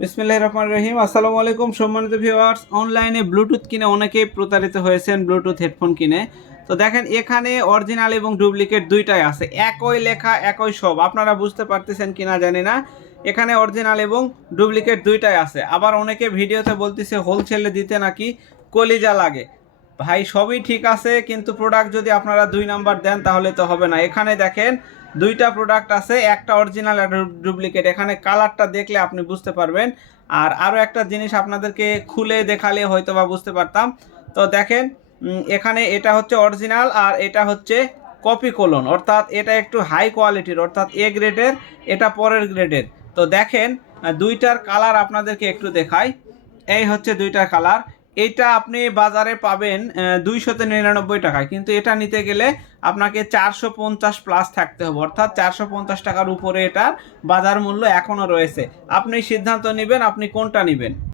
বিসমিল্লাহির রহমানির রহিম। আসসালামু আলাইকুম সম্মানিত ভিউয়ার্স। অনলাইনে ব্লুটুথ কিনে অনেকেই প্রতারিত হয়েছেন ব্লুটুথ হেডফোন কিনে। তো দেখেন এখানে অরিজিনাল এবং ডুপ্লিকেট দুইটাই আছে, একই লেখা একই সব। আপনারা বুঝতে পারতেছেন কিনা জানি না, এখানে অরিজিনাল এবং ডুপ্লিকেট দুইটাই আছে। আবার অনেকে ভিডিওতে বলতেছে হোলসেলে দিতে নাকি কলিজা লাগে। ভাই সবই ঠিক আছে, কিন্তু প্রোডাক্ট যদি আপনারা 2 নাম্বার দেন তাহলে তো হবে না। এখানে দেখেন দুইটা প্রোডাক্ট আছে, একটা অরিজিনাল আর ডুপ্লিকেট। এখানে কালারটা দেখলে আপনি বুঝতে পারবেন। আর আরও একটা জিনিস আপনাদেরকে খুলে দেখালে হয়তো বা বুঝতে পারতাম। তো দেখেন এখানে এটা হচ্ছে অরিজিনাল আর এটা হচ্ছে কপি কোলন, অর্থাৎ এটা একটু হাই কোয়ালিটির, অর্থাৎ এ গ্রেডের, এটা পরের গ্রেডের। তো দেখেন দুইটার কালার আপনাদেরকে একটু দেখাই। এই হচ্ছে দুইটার কালার। এটা আপনি বাজারে পাবেন 299 টাকায়, কিন্তু এটা নিতে গেলে আপনাকে 450+ থাকতে হবে, অর্থাৎ 450 টাকার উপরে এটার বাজার মূল্য এখনও রয়েছে। আপনি সিদ্ধান্ত নেবেন আপনি কোনটা নেবেন।